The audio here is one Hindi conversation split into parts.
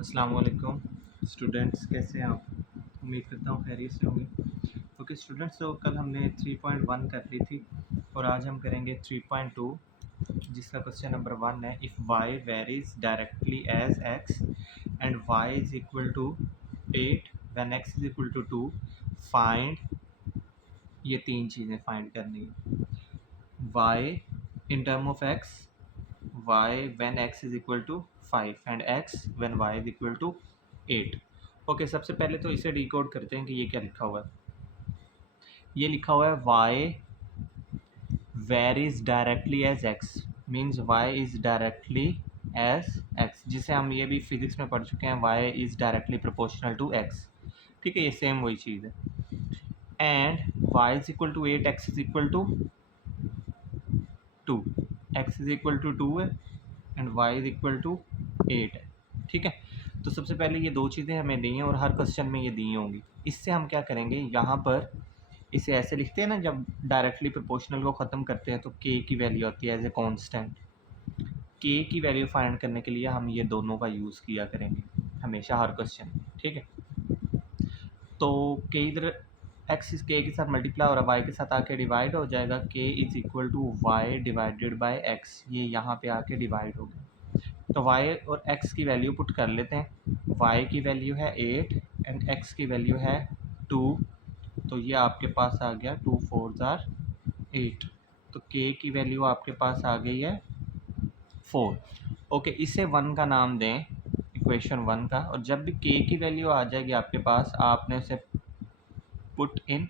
अस्सलाम वालेकुम स्टूडेंट्स, कैसे हैं आप? उम्मीद करता हूँ खैरियत से होंगे। ओके स्टूडेंट्स, तो कल हमने 3.1 कर ली थी और आज हम करेंगे 3.2, जिसका क्वेश्चन नंबर 1 है। If y varies directly as x and y is equal to 8 when x is equal to 2, find. ये तीन चीज़ें फाइंड करनी है। Y in term of x, y when x is equal to 5 and x when y is equal to 8। Okay, सबसे पहले तो इसे डिकोड करते हैं कि ये क्या लिखा हुआ है। ये लिखा हुआ है y varies directly as x, means y is directly as x, जिसे हम ये भी फिजिक्स में पढ़ चुके हैं, y is directly proportional to x। ठीक है, ये सेम वही चीज़ है। And y is equal to 8, x is equal to 2, x is equal to 2 है and y is equal to 8 है। ठीक है, तो सबसे पहले ये दो चीज़ें हमें दी हैं और हर क्वेश्चन में ये दी होंगी। इससे हम क्या करेंगे, यहाँ पर इसे ऐसे लिखते हैं ना, जब डायरेक्टली प्रोपोर्शनल को ख़त्म करते हैं तो k की वैल्यू आती है एज ए कांस्टेंट। k की वैल्यू फाइंड करने के लिए हम ये दोनों का यूज़ किया करेंगे हमेशा हर क्वेश्चन में। ठीक है, तो k इधर x इस k के साथ मल्टीप्लाई और y के साथ आके डिवाइड हो जाएगा। k is equal to y divided by x, ये यहाँ पे आके डिवाइड हो गया। तो y और x की वैल्यू पुट कर लेते हैं। y की वैल्यू है 8 एंड x की वैल्यू है 2, तो ये आपके पास आ गया 2 4 ज़ार 8। तो k की वैल्यू आपके पास आ गई है 4। ओके, इसे 1 का नाम दें, इक्वेशन 1 का, और जब भी k की वैल्यू आ जाएगी आपके पास, आपने उसे पुट इन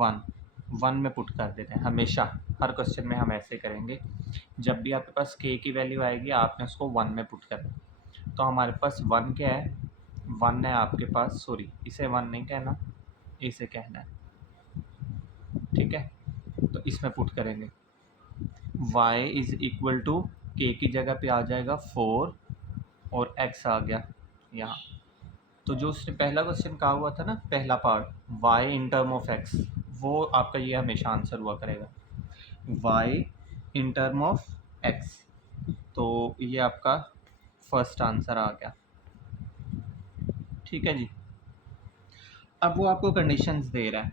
1 में पुट कर देते हैं। हमेशा हर क्वेश्चन में हम ऐसे करेंगे, जब भी आपके पास k की वैल्यू आएगी आपने उसको 1 में पुट करना। तो हमारे पास 1 क्या है, 1 है आपके पास, सॉरी इसे 1 नहीं कहना, इसे कहना है। ठीक है, तो इसमें पुट करेंगे y is equal to k की जगह पे आ जाएगा 4 और x आ गया यहाँ। तो जो उसने पहला क्वेश्चन कहा हुआ था ना, पहला part y in term of x, वो आपका ये हमेशा आंसर हुआ करेगा, y in term of x। तो ये आपका फर्स्ट आंसर आ गया। ठीक है जी, अब वो आपको कंडीशंस दे रहा है।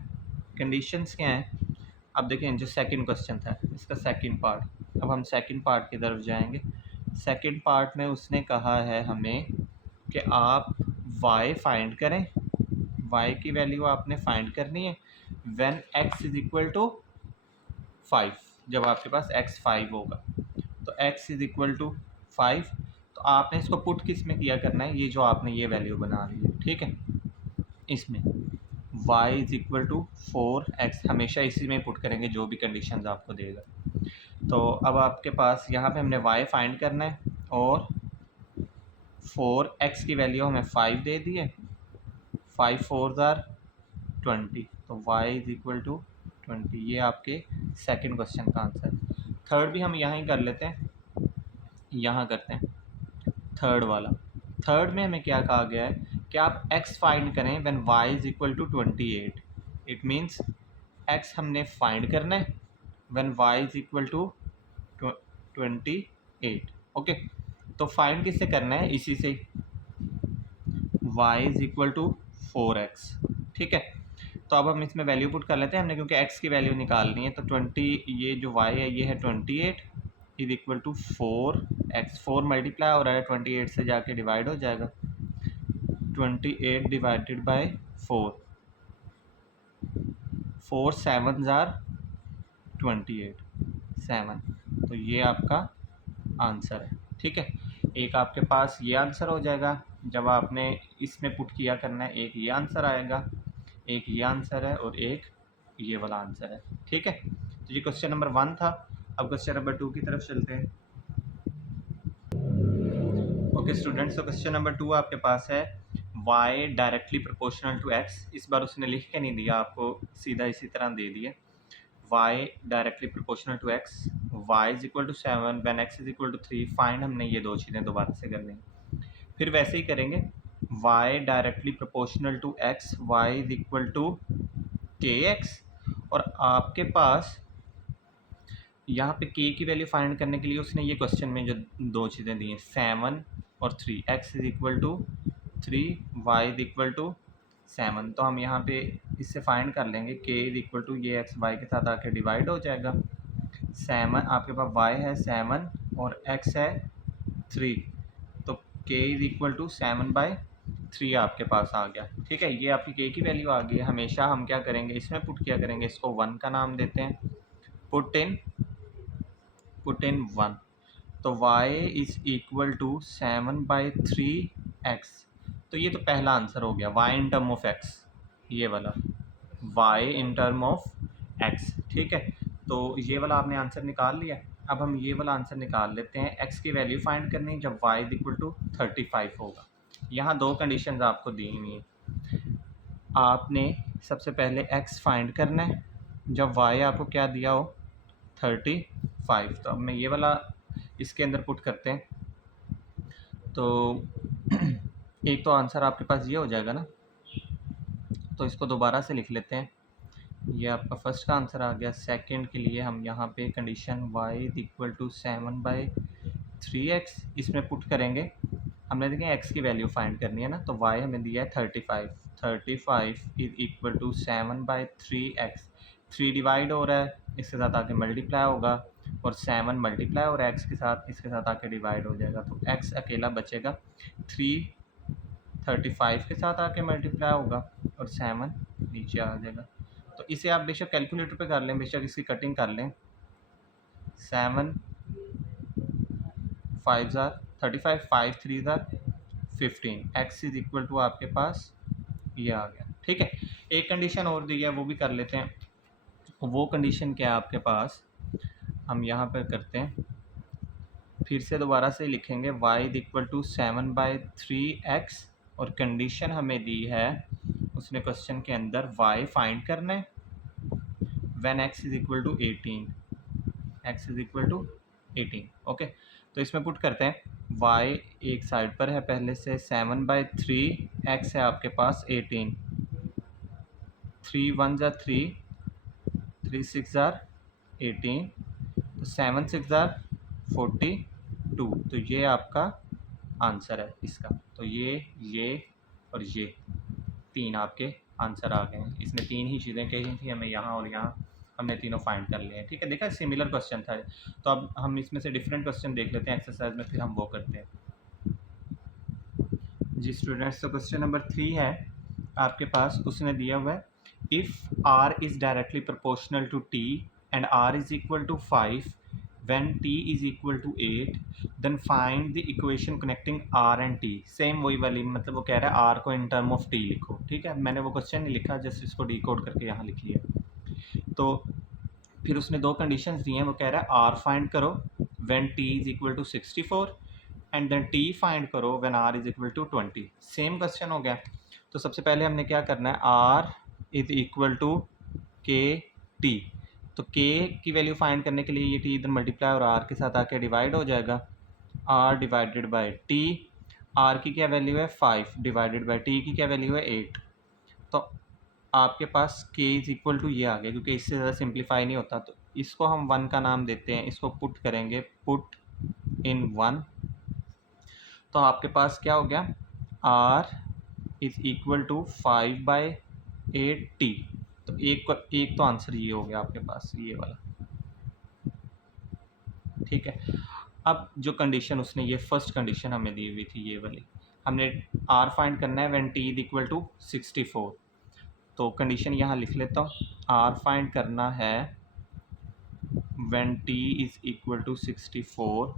कंडीशंस क्या हैं, अब देखें जो सेकंड क्वेश्चन था इसका सेकंड पार्ट। अब हम सेकंड पार्ट की तरफ जाएंगे। सेकंड पार्ट में उसने कहा है हमें कि आप y फाइंड करें, y की वैल्यू आपने फाइंड करनी है when x is equal to 5, जब आपके पास x 5 होगा। तो x इज़ इक्वल टू 5, तो आपने इसको पुट किस में किया करना है, ये जो आपने ये वैल्यू बना ली है। ठीक है, इसमें y is equal to 4x, हमेशा इसी में पुट करेंगे जो भी कंडीशंस आपको देगा। तो अब आपके पास यहाँ पे हमने y फाइंड करना है और 4x की वैल्यू हमें 5 दे दी है, 5 4 ज़ार 20, तो y इज़ इक्वल टू 20। ये आपके सेकंड क्वेश्चन का आंसर। थर्ड भी हम यहाँ ही कर लेते हैं, यहाँ करते हैं थर्ड वाला। थर्ड में हमें क्या कहा गया है कि आप x फाइंड करें when y is equal to 28। It means x हमने फाइंड करना है when y is equal to 28। Okay, तो फाइंड किससे करना है, इसी से, y is equal to 4x। ठीक है, तो अब हम इसमें वैल्यू पुट कर लेते हैं हमने, क्योंकि x की वैल्यू निकालनी है। तो 20, ये जो y है ये है 28 is equal to 4x। 4 multiply हो रहा है 28 से, जाके डिवाइड हो जाएगा 28 डिवाइडेड बाय 4, 4 7 ज़ार 28, 7। तो ये आपका आंसर है। ठीक है, एक आपके पास ये आंसर हो जाएगा जब आपने इसमें पुट किया करना है, एक ये आंसर आएगा, एक ये आंसर है और एक ये वाला आंसर है। ठीक है, तो ये क्वेश्चन नंबर 1 था। अब क्वेश्चन नंबर 2 की तरफ चलते हैं। ओके स्टूडेंट्स, तो क्वेश्चन नंबर 2 आपके पास है y directly proportional to x। इस बार उसने लिख के नहीं दिया आपको, सीधा इसी तरह दे दिए, y directly proportional to x, y is equal to 7 when x is equal to 3। Find हमने ये दो चीज़ें दोबारा से करनी है। फिर वैसे ही करेंगे y directly proportional to x, y is equal to kx, और आपके पास यहाँ पे k की वैल्यू फाइंड करने के लिए उसने ये क्वेश्चन में जो दो चीज़ें दी हैं, 7 और 3, x is equal to 3, y is equal to 7। तो हम यहाँ पे इससे फाइंड कर लेंगे k इज इक्वल टू ये x y के साथ आके डिवाइड हो जाएगा। 7 आपके पास y है 7 और x है 3, तो k इज इक्वल टू 7/3 आपके पास आ गया। ठीक है, ये आपकी k की वैल्यू आ गई है। हमेशा हम क्या करेंगे, इसमें पुट किया करेंगे, इसको 1 का नाम देते हैं, पुट इन 1। तो y is equal to 7/3x। तो ये तो पहला आंसर हो गया, y in term of x, ये वाला y in term of x। ठीक है, तो ये वाला आपने आंसर निकाल लिया। अब हम ये वाला आंसर निकाल लेते हैं। x की वैल्यू फाइंड करनी है जब y इज इक्वल टू 35 होगा। यहाँ दो कंडीशंस आपको दी हुई हैं। आपने सबसे पहले x फाइंड करना है जब y आपको क्या दिया हो 35। तो अब मैं ये वाला इसके अंदर पुट करते हैं, तो एक तो आंसर आपके पास ये हो जाएगा ना, तो इसको दोबारा से लिख लेते हैं। ये आपका फर्स्ट का आंसर आ गया। सेकंड के लिए हम यहाँ पे condition y is equal to 7/3x इसमें पुट करेंगे। हमने देखें x की वैल्यू फाइंड करनी है ना, तो y हमें दिया है 35। 35 is equal to 7/3x। 3 divide हो रहा है, इसके साथ आके मल्टीप्लाई होगा, और 7 मल्टीप्लाई हो रहा है x के साथ, इसके साथ आके डिवाइड हो जाएगा। तो x अकेला बचेगा, 3 35 के साथ आके मल्टीप्लाई होगा और 7 नीचे आ जाएगा। तो इसे आप बेशक कैलकुलेटर पे कर लें, बेशक इसकी कटिंग कर लें। 7 5 ज़ार 35, 5 3 ज़ार 15। x इज इक्वल टू आपके पास ये आ गया। ठीक है, एक कंडीशन और दी है, वो भी कर लेते हैं। वो कंडीशन क्या है आपके पास, हम यहाँ पर करते हैं, फिर से दोबारा से लिखेंगे y is equal to 7/3x, और कंडीशन हमें दी है उसने क्वेश्चन के अंदर y फाइंड करना है when x is equal to 18। x is equal to 18। Okay, तो इसमें पुट करते हैं y एक साइड पर है पहले से, 7/3x है आपके पास 18, 3 1 ज़ा 3, 3 6 ज़ा 18, तो 7 6 ज़ा 42। तो ये आपका आंसर है इसका। तो ये और ये तीन आपके आंसर आ गए हैं। इसमें तीन ही चीज़ें कही थी हमें, यहाँ और यहाँ हमने तीनों फाइंड कर लिए हैं। ठीक है, देखा सिमिलर क्वेश्चन था। तो अब हम इसमें से डिफरेंट क्वेश्चन देख लेते हैं एक्सरसाइज में, फिर हम वो करते हैं। जी स्टूडेंट्स, तो क्वेश्चन नंबर 3 है आपके पास, उसने दिया हुआ है if r is directly proportional to t and r is equal to 5 when t is equal to 8 then find the equation connecting r and t। Same वही वाली, मतलब वो कह रहा है r को in term of t लिखो। ठीक है, मैंने वो क्वेश्चन नहीं लिखा, जस्ट इसको डिकोड करके यहाँ लिख लिया। तो फिर उसने दो कंडीशंस दी हैं, वो कह रहा है r फाइंड करो when t is equal to 64 and then t find करो when r is equal to 20। Same question हो गया। तो सबसे पहले हमने क्या करना है, r इज इक्वल टू के टी। तो k की वैल्यू फाइंड करने के लिए ये t इधर मल्टीप्लाई और r के साथ आके डिवाइड हो जाएगा, r divided by t। r की क्या वैल्यू है 5 डिवाइडेड बाई t की क्या वैल्यू है 8। तो आपके पास k इज इक्वल टू ये आ गया, क्योंकि इससे ज़्यादा सिंप्लीफाई नहीं होता। तो इसको हम 1 का नाम देते हैं, इसको पुट करेंगे, पुट इन 1। तो आपके पास क्या हो गया, r is equal to 5/8t। तो एक तो आंसर ये हो गया आपके पास, ये वाला। ठीक है, अब जो कंडीशन उसने, ये फर्स्ट कंडीशन हमें दी हुई थी, ये वाली, हमने r फाइंड करना है when t is equal to 64। तो कंडीशन यहाँ लिख लेता हूँ, r फाइंड करना है when t is equal to 64,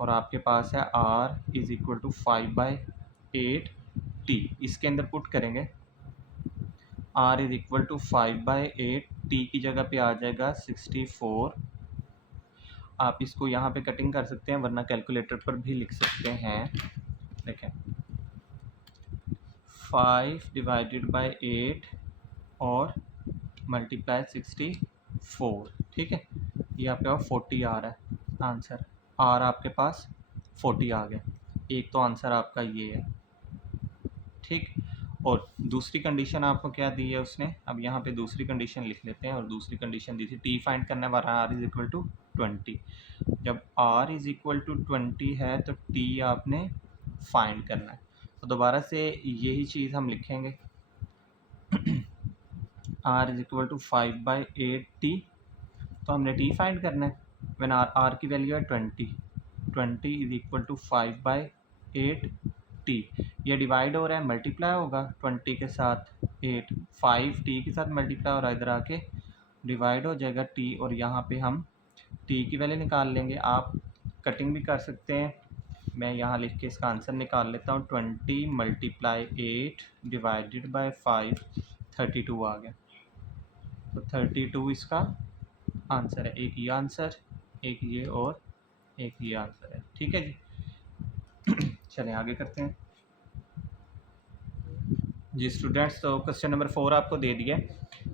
और आपके पास है r is equal to 5/8t। इसके अंदर पुट करेंगे, r is equal to 5/8, t की जगह पे आ जाएगा 64। आप इसको यहाँ पे कटिंग कर सकते हैं, वरना कैलकुलेटर पर भी लिख सकते हैं। देखें, 5 डिवाइडेड बाई 8 और मल्टीप्लाई 64। ठीक है, ये आपके पास 40 आ रहा है आंसर, r आपके पास 40 आ गया। एक तो आंसर आपका ये है। ठीक, और दूसरी कंडीशन आपको क्या दी है उसने, अब यहाँ पे दूसरी कंडीशन लिख लेते हैं। और दूसरी कंडीशन दी थी t फाइंड करना है, r इज इक्वल टू 20। जब r इज इक्वल टू 20 है तो t आपने फाइंड करना है। तो दोबारा से यही चीज़ हम लिखेंगे, r is equal to 5/8t। तो हमने t फाइंड करना है, व्हेन r की वैल्यू है 20 इज इक्वल टू 5/8t। ये डिवाइड हो रहा है, मल्टीप्लाई होगा 20 के साथ 8, 5t के साथ मल्टीप्लाई हो रहा है, इधर आके डिवाइड हो जाएगा t, और यहाँ पे हम t की वैल्यू निकाल लेंगे। आप कटिंग भी कर सकते हैं, मैं यहाँ लिख के इसका आंसर निकाल लेता हूँ। 20 × 8 डिवाइडेड बाय 5, 32 आ गया। तो 32 इसका आंसर है। एक ये आंसर, एक ये, और एक ये आंसर है। ठीक है जी। चलें आगे करते हैं जी स्टूडेंट्स। तो क्वेश्चन नंबर 4 आपको दे दिया,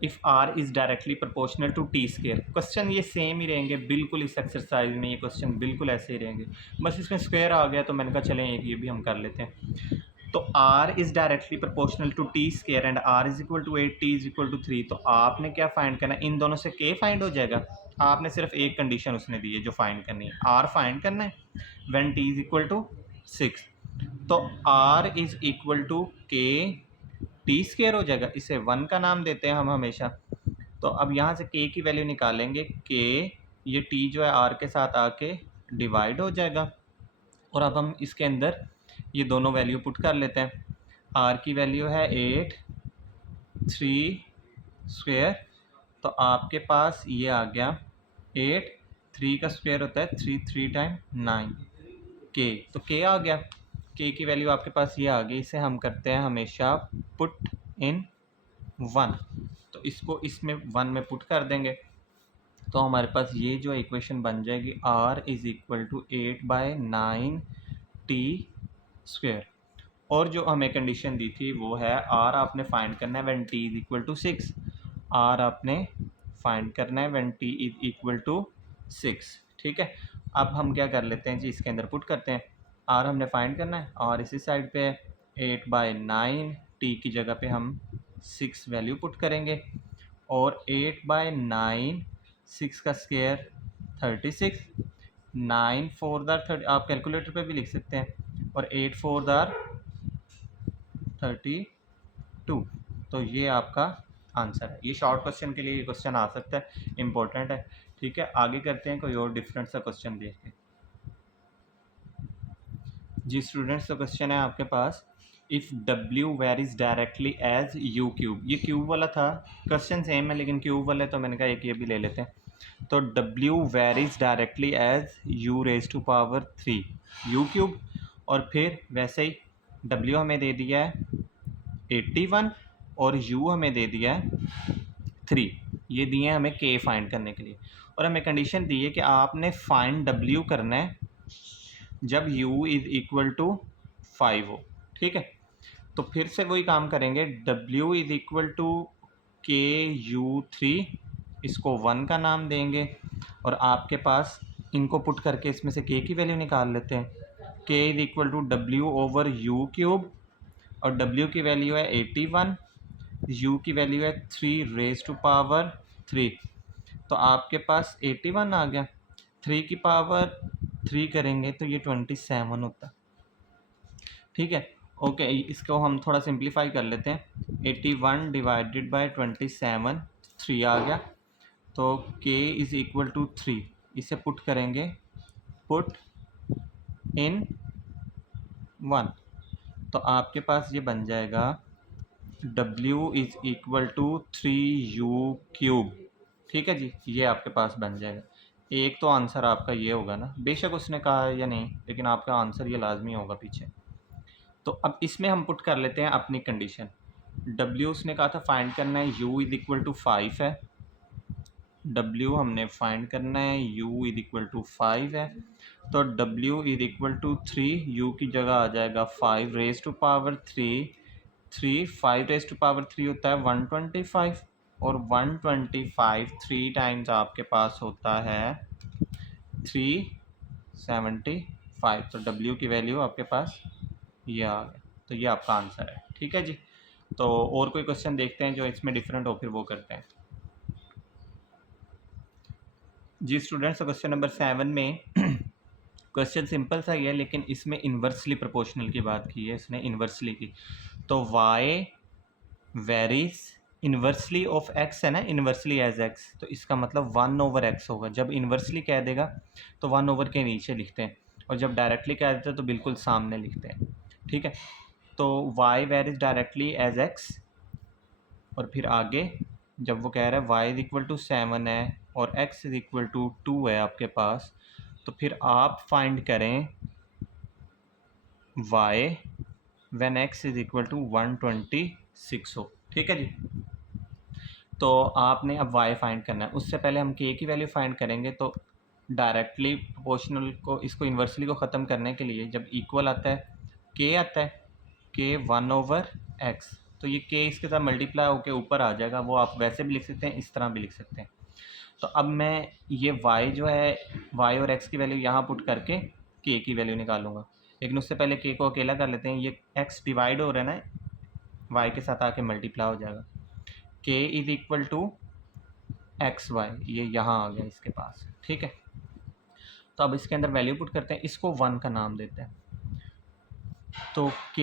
if r is directly proportional to t square. Question ये सेम ही रहेंगे बिल्कुल, इस एक्सरसाइज में ये क्वेश्चन बिल्कुल ऐसे ही रहेंगे, बस इसमें स्क्वायर आ गया तो मैंने कहा चलें एक ये भी हम कर लेते हैं। तो r is directly proportional to t square and r is equal to 8, t is equal to 3। तो आपने क्या फाइंड करना है, इन दोनों से k फाइंड हो जाएगा। आपने सिर्फ एक कंडीशन उसने दी है जो फाइंड करनी है, r फाइंड करना है when t is equal to 6। तो r is equal to k t square हो जाएगा, इसे 1 का नाम देते हैं हम हमेशा। तो अब यहाँ से k की वैल्यू निकालेंगे, k ये t जो है r के साथ आके डिवाइड हो जाएगा, और अब हम इसके अंदर ये दोनों वैल्यू पुट कर लेते हैं। r की वैल्यू है 8, 3 स्क्वायर, तो आपके पास ये आ गया 8, 3 का स्क्वायर होता है 3, 3 टाइम 9, k, तो k आ गया। k की वैल्यू आपके पास ये आ गई, इसे हम करते हैं हमेशा पुट इन 1। तो इसको इसमें 1 में पुट कर देंगे, तो हमारे पास ये जो इक्वेशन बन जाएगी, r is equal to 8/9 t square. और जो हमें कंडीशन दी थी वो है r आपने फाइंड करना है when t is equal to 6। r आपने फाइंड करना है when t is equal to 6। ठीक है, अब हम क्या कर लेते हैं जी, इसके अंदर पुट करते हैं। r हमने फाइंड करना है, r इसी साइड पे है, 8/9 t की जगह पे हम 6 वैल्यू पुट करेंगे, और 8/9, 6 का स्क्वायर 36, 9 4 दार 30, आप कैलकुलेटर पे भी लिख सकते हैं, और 8 4 दार 32। तो ये आपका आंसर है। ये शॉर्ट क्वेश्चन के लिए ये क्वेश्चन आ सकता है, इम्पोर्टेंट है। ठीक है, आगे करते हैं कोई और डिफरेंट सा क्वेश्चन देख के जी स्टूडेंट्स। तो क्वेश्चन है आपके पास, if W varies directly as u cube. ये क्यूब वाला था, क्वेश्चन सेम है लेकिन क्यूब वाला है, तो मैंने कहा एक ये भी ले लेते हैं। तो W varies directly as u raise to power 3 u cube, और फिर वैसे ही W हमें दे दिया है 81 और u हमें दे दिया है 3। ये दिए हैं हमें k फाइंड करने के लिए, और हमें कंडीशन दी है कि आपने फाइंड W करना है जब u इज़ इक्वल टू 5 हो। ठीक है, तो फिर से वही काम करेंगे, w is equal to KU3, इसको 1 का नाम देंगे, और आपके पास इनको पुट करके इसमें से k की वैल्यू निकाल लेते हैं। k is equal to W/u cube, और w की वैल्यू है 81, u की वैल्यू है 3 रेज टू पावर 3। तो आपके पास 81 आ गया, 3 की पावर 3 करेंगे तो ये 27 होता है। ठीक है, ओके, इसको हम थोड़ा सिंप्लीफाई कर लेते हैं। 81 डिवाइडेड बाय 27, 3 आ गया, तो k इज़ इक्वल टू 3, इसे पुट करेंगे, पुट इन 1। तो आपके पास ये बन जाएगा w is equal to 3u cube. ठीक है जी, ये आपके पास बन जाएगा। एक तो आंसर आपका ये होगा ना, बेशक उसने कहा है या नहीं, लेकिन आपका आंसर ये लाजमी होगा पीछे। तो अब इसमें हम पुट कर लेते हैं अपनी कंडीशन। W उसने कहा था फाइंड करना है, u इज़ इक्वल टू 5 है, W हमने फाइंड करना है, u इज़ इक्वल टू 5 है, तो W is equal to 3, u की जगह आ जाएगा 5 raise to power 3, 5 raise to power 3 होता है 125, और 125 3 टाइम्स आपके पास होता है 375। तो W की वैल्यू आपके पास ये आ गया, तो ये आपका आंसर है। ठीक है जी, तो और कोई क्वेश्चन देखते हैं जो इसमें डिफरेंट हो, फिर वो करते हैं जी स्टूडेंट्स। क्वेश्चन नंबर 7 में क्वेश्चन सिंपल सा ही है, लेकिन इसमें इन्वर्सली प्रोपोर्शनल की बात की है इसने, इन्वर्सली की। तो y varies inversely of x है ना, इन्वर्सली एज x, तो इसका मतलब 1/x होगा। जब इन्वर्सली कह देगा तो 1 के नीचे लिखते हैं, और जब डायरेक्टली कह देते हैं तो बिल्कुल सामने लिखते हैं। ठीक है, तो y varies directly as x, और फिर आगे जब वो कह रहा है y इज इक्वल टू 7 है और x इज इक्वल टू 2 है आपके पास, तो फिर आप फाइंड करें y when x is equal to 126 हो। ठीक है जी, तो आपने अब y फाइंड करना है। उससे पहले हम k की वैल्यू फाइंड करेंगे। तो डायरेक्टली प्रोपोर्शनल को, इसको इन्वर्सली को ख़त्म करने के लिए जब इक्वल आता है, k आता है, k 1/x, तो ये k इसके साथ मल्टीप्लाई होकर ऊपर आ जाएगा। वो आप वैसे भी लिख सकते हैं, इस तरह भी लिख सकते हैं। तो अब मैं ये y जो है, y और x की वैल्यू यहाँ पुट करके k की वैल्यू निकालूंगा, लेकिन उससे पहले k को अकेला कर लेते हैं। ये x डिवाइड हो रहा है ना, y के साथ आके मल्टीप्लाई हो जाएगा। k is equal to x y, ये यहाँ आ गया इसके पास। ठीक है, तो अब इसके अंदर वैल्यू पुट करते हैं, इसको 1 का नाम देते हैं। तो k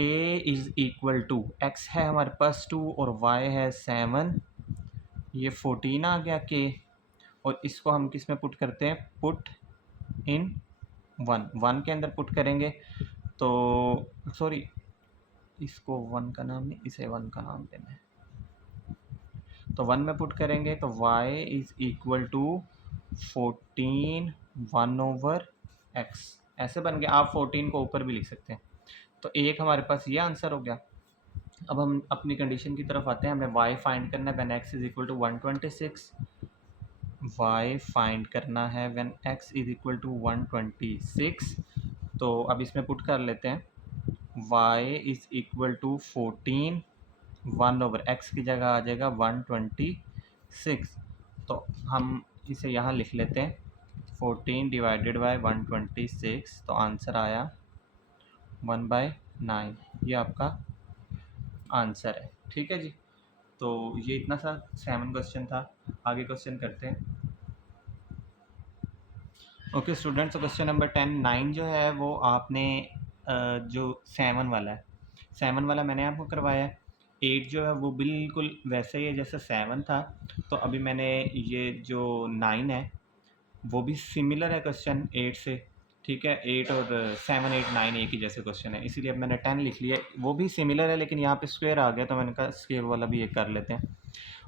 is equal to x है हमारे पास 2 और y है 7, ये 14 आ गया k, और इसको हम किस में पुट करते हैं, पुट इन 1 के अंदर पुट करेंगे। तो सॉरी, इसको 1 का नाम नहीं, इसे 1 का नाम देना है। तो 1 में पुट करेंगे तो y is equal to 14 1/x, ऐसे बन गया। आप 14 को ऊपर भी लिख सकते हैं। तो एक हमारे पास ये आंसर हो गया। अब हम अपनी कंडीशन की तरफ आते हैं। हमें y फाइंड करना है when x is equal to 126, y find करना है when x is equal to 126। तो अब इसमें पुट कर लेते हैं, y is equal to 14, 1/x की जगह आ जाएगा 126। तो हम इसे यहाँ लिख लेते हैं, 14 डिवाइडेड बाय 126, तो आंसर आया 1/9। ये आपका आंसर है। ठीक है जी, तो ये इतना सा 7 क्वेश्चन था। आगे क्वेश्चन करते हैं। ओके स्टूडेंट्स, तो क्वेश्चन नंबर 9 जो है वो आपने जो 7 वाला है, 7 वाला मैंने आपको करवाया है। 8 जो है वो बिल्कुल वैसे ही है जैसे 7 था। तो अभी मैंने ये जो 9 है वो भी सिमिलर है क्वेश्चन 8 से। ठीक है, 8 और 7 8 9 एक ही जैसे क्वेश्चन है, इसीलिए अब मैंने 10 लिख लिया। वो भी सिमिलर है, लेकिन यहाँ पे स्क्वायर आ गया, तो मैंने कहा स्क्वायर वाला भी एक कर लेते हैं।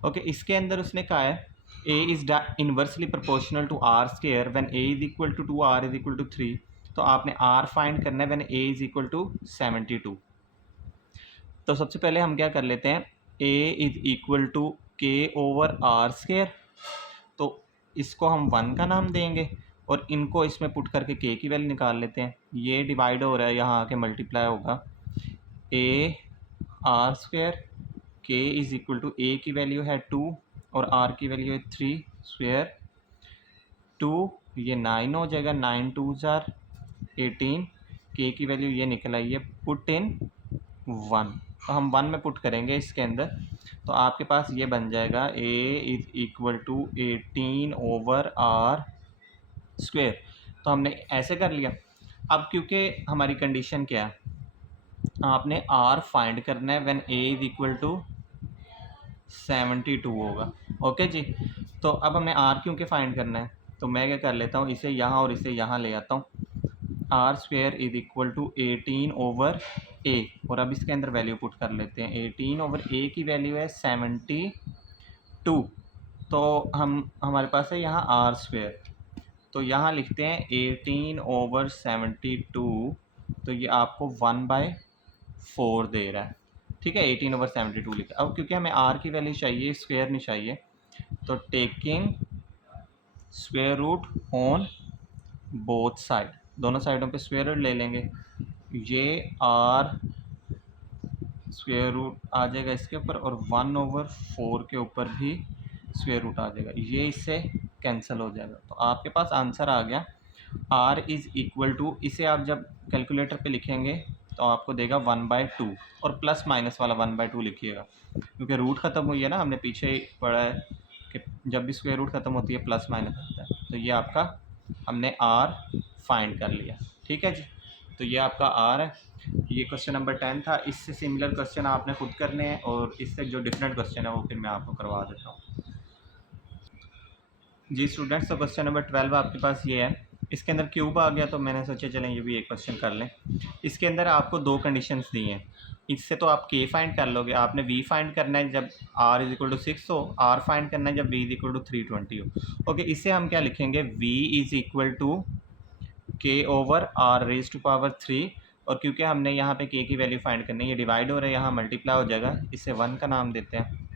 ओके, इसके अंदर उसने कहा है a is inversely proportional to r square when a is equal to 2, r is equal to 3। तो आपने r फाइंड करना है when a is equal to 72। तो सबसे पहले हम क्या कर लेते हैं, a is equal to k/r square, तो इसको हम 1 का नाम देंगे और इनको इसमें पुट करके k की वैल्यू निकाल लेते हैं। ये डिवाइड हो रहा है, यहाँ आके मल्टीप्लाई होगा, a r square, k is equal to a की वैल्यू है 2 और r की वैल्यू है 3 स्क्वायर 2, ये 9 हो जाएगा, 9 2s are 18, k की वैल्यू ये निकल आई है, पुट इन 1। तो हम 1 में पुट करेंगे इसके अंदर, तो आपके पास ये बन जाएगा a is equal to 18/r square. तो हमने ऐसे कर लिया। अब क्योंकि हमारी कंडीशन क्या है, आपने r फाइंड करना है when a is equal to 72 होगा। ओके जी, तो अब हमें r क्योंकि फाइंड करना है, तो मैं क्या कर लेता हूँ, इसे यहाँ और इसे यहाँ ले आता हूँ। r square is equal to 18/a, और अब इसके अंदर वैल्यू पुट कर लेते हैं। 18/a की वैल्यू है 72, तो हमारे पास है यहाँ r स्क्वायर, तो यहाँ लिखते हैं 18/72, तो ये आपको 1/4 दे रहा है। ठीक है, 18/72 लिखा। अब क्योंकि हमें r की वैल्यू चाहिए, स्क्वायर नहीं चाहिए, तो taking square root on both side, दोनों साइडों पे स्क्वायर रूट ले लेंगे। ये r स्क्वायर रूट आ जाएगा इसके ऊपर, और 1/4 के ऊपर भी स्क्वायर रूट आ जाएगा, ये इससे कैंसिल हो जाएगा। तो आपके पास आंसर आ गया r इज़ इक्वल टू, इसे आप जब कैलकुलेटर पे लिखेंगे तो आपको देगा 1/2, और प्लस माइनस वाला 1/2 लिखिएगा, क्योंकि रूट ख़त्म हुई है ना, हमने पीछे ही पढ़ा है कि जब भी स्क्वायर रूट ख़त्म होती है प्लस माइनस होता है। तो ये आपका हमने r फाइंड कर लिया। ठीक है जी, तो ये आपका आर है। ये क्वेश्चन नंबर 10 था। इससे सिमिलर क्वेश्चन आपने खुद करने हैं और इससे जो डिफरेंट क्वेश्चन है वो फिर मैं आपको करवा देता हूँ। जी स्टूडेंट्स, तो क्वेश्चन नंबर 12 आपके पास ये है। इसके अंदर क्यूब आ गया तो मैंने सोचा चलें ये भी एक क्वेश्चन कर लें। इसके अंदर आपको दो कंडीशंस दी हैं। इससे तो आप के फाइंड कर लोगे, आपने वी फाइंड करना है जब आर इज इक्वल टू 6 हो, आर फाइंड करना है जब वी इज इक्वल टू 320 हो। ओके, इससे हम क्या लिखेंगे, v is equal to k over r raise to power 3। और क्योंकि हमने यहाँ पे के की वैल्यू फाइंड करनी है, ये डिवाइड हो रहा है, यहाँ मल्टीप्लाई हो जाएगा, इसे 1 का नाम देते हैं।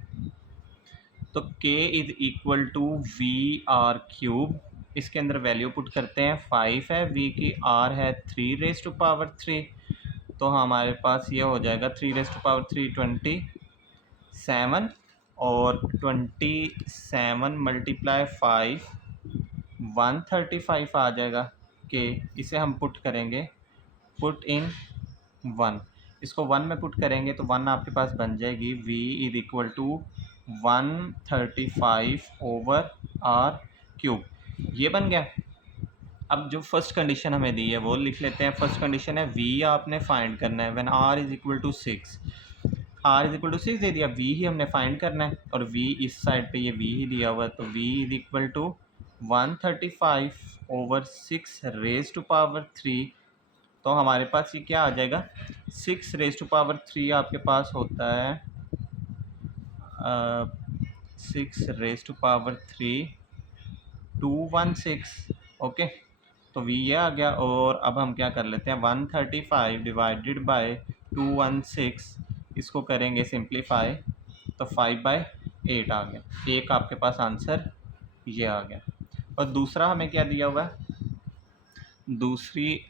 तो k is equal to v r cube. इसके अंदर वैल्यू पुट करते हैं, 5 है, v की r है 3 रेज टू पावर 3। तो हमारे पास ये हो जाएगा 3 रेज टू पावर 3 27, और 27 मल्टीप्लाई 5 135 आ जाएगा के। इसे हम पुट करेंगे, पुट इन 1, इसको 1 में पुट करेंगे तो 1 आपके पास बन जाएगी v is equal to 135 over r cube. ये बन गया। अब जो फर्स्ट कंडीशन हमें दी है वो लिख लेते हैं। फर्स्ट कंडीशन है v आपने फाइंड करना है when r is equal to 6। r is equal to 6 दे दिया, v ही हमने फाइंड करना है और v इस साइड पे ये v ही दिया हुआ है, तो v is equal to 135 over 6 raise to power 3। तो हमारे पास ये क्या आ जाएगा, 6 रेज टू पावर 3 आपके पास होता है 6 रेज टू पावर 3 216। ओके, तो v ये आ गया। और अब हम क्या कर लेते हैं, 135 डिवाइडेड बाय 216, इसको करेंगे सिंप्लीफाई तो 5/8 आ गया। एक आपके पास आंसर ये आ गया। और दूसरा हमें क्या दिया हुआ है, दूसरी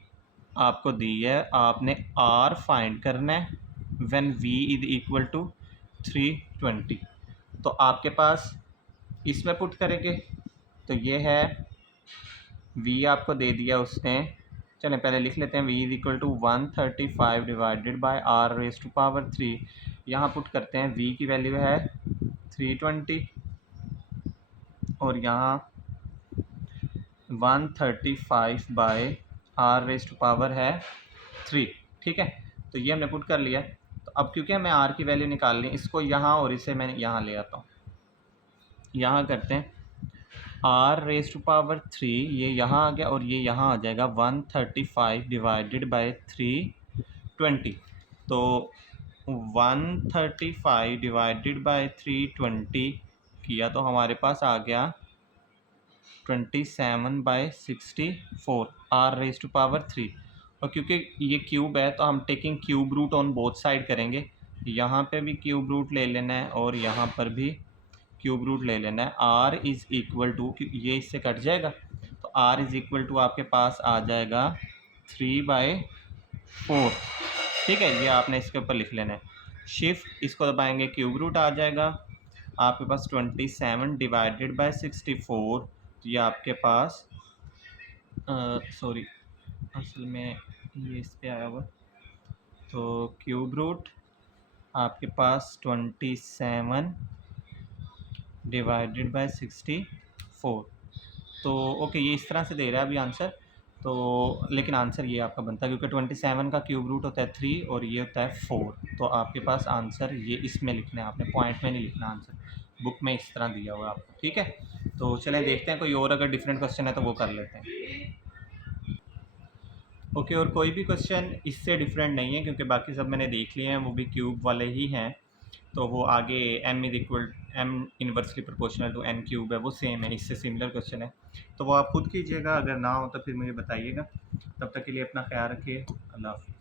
आपको दी है, आपने r फाइंड करना है when v is equal to 320। तो आपके पास इसमें पुट करेंगे, तो ये है v आपको दे दिया उसने। चलें पहले लिख लेते हैं, v is equal to 135 divided by r raise to power 3। यहाँ पुट करते हैं, v की वैल्यू है 320 और यहाँ 135 by r raise to power है 3। ठीक है, तो ये हमने पुट कर लिया। तो अब क्योंकि हमें r की वैल्यू निकालनी है, इसको यहाँ और इसे मैं यहाँ ले आता हूँ। यहाँ करते हैं, r रेज टू पावर 3 ये यहाँ आ गया और ये यहाँ आ जाएगा 135 डिवाइडेड बाय 320। तो 135 डिवाइडेड बाय 320 किया तो हमारे पास आ गया 27/64 r रेज टू पावर 3। और क्योंकि ये क्यूब है तो हम taking cube root on both side करेंगे। यहाँ पे भी क्यूब रूट ले लेना है और यहाँ पर भी क्यूब रूट ले लेना है। r इज़ इक्वल टू, ये इससे कट जाएगा तो r इज़ इक्वल टू आपके पास आ जाएगा 3/4। ठीक है, ये आपने इसके ऊपर लिख लेना है। शिफ्ट इसको दबाएंगे, क्यूब रूट आ जाएगा आपके पास 27 डिवाइडेड बाय 64। तो ये आपके पास सॉरी असल में ये इस पे आया हुआ, तो क्यूब रूट आपके पास 27 डिवाइडेड बाय 64। तो ओके, ये इस तरह से दे रहा है अभी आंसर। तो लेकिन आंसर ये आपका बनता है क्योंकि 27 का क्यूब रूट होता है 3 और ये होता है 4। तो आपके पास आंसर ये इसमें लिखना है, आपने पॉइंट में नहीं लिखना आंसर, बुक में इस तरह दिया हुआ है आपको। ठीक है, तो चलें देखते हैं कोई और अगर डिफरेंट क्वेश्चन है तो वो कर लेते हैं। ओके, और कोई भी क्वेश्चन इससे डिफरेंट नहीं है क्योंकि बाकी सब मैंने देख लिए हैं, वो भी क्यूब वाले ही हैं। तो वो आगे m inversely proportional to n cube है, वो सेम है, इससे सिमिलर क्वेश्चन है। तो वो आप खुद कीजिएगा, अगर ना हो तो फिर मुझे बताइएगा। तब तक के लिए अपना ख्याल रखिए। अल्लाह हाफ़िज़।